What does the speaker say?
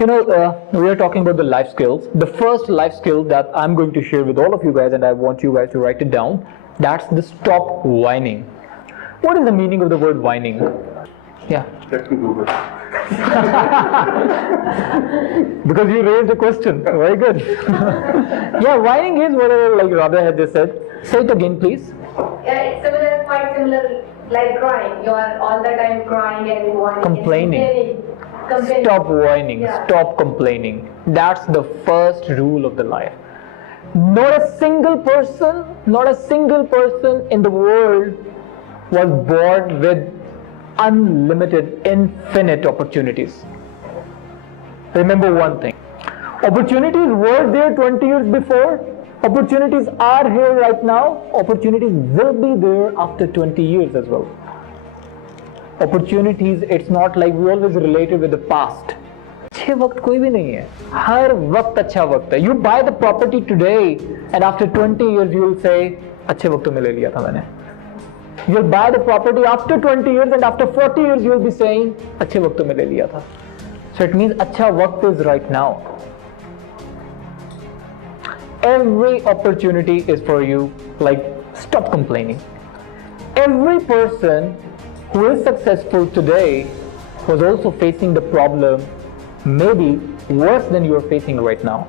We are talking about the life skills. The first life skill that I'm going to share with all of you guys, and I want you guys to write it down, that's the stop whining. What is the meaning of the word whining? Yeah. Let me Google. Because you raised a question. Very good. Yeah, whining is whatever, like Radha had just said. Say it again, please. Yeah, it's similar, quite similar, like crying. You are all the time crying and whining. Complaining. Complaining. Stop whining. Yeah. Stop complaining. That's the first rule of the life. Not a single person in the world was born with unlimited, infinite opportunities. Remember one thing. Opportunities were there 20 years before. Opportunities are here right now. Opportunities will be there after 20 years as well. Opportunities, it's not like we always relate it with the past. अच्छे वक्त कोई भी नहीं है. हर वक्त अच्छा वक्त है. You buy the property today and after 20 years you will say अच्छे वक्त में ले लिया था मैंने. You'll buy the property after 20 years and after 40 years you will be saying अच्छे वक्त में ले लिया था. So it means अच्छा वक्त is right now. Every opportunity is for you. Like, stop complaining. Every person who is successful today was also facing the problem maybe worse than you are facing right now.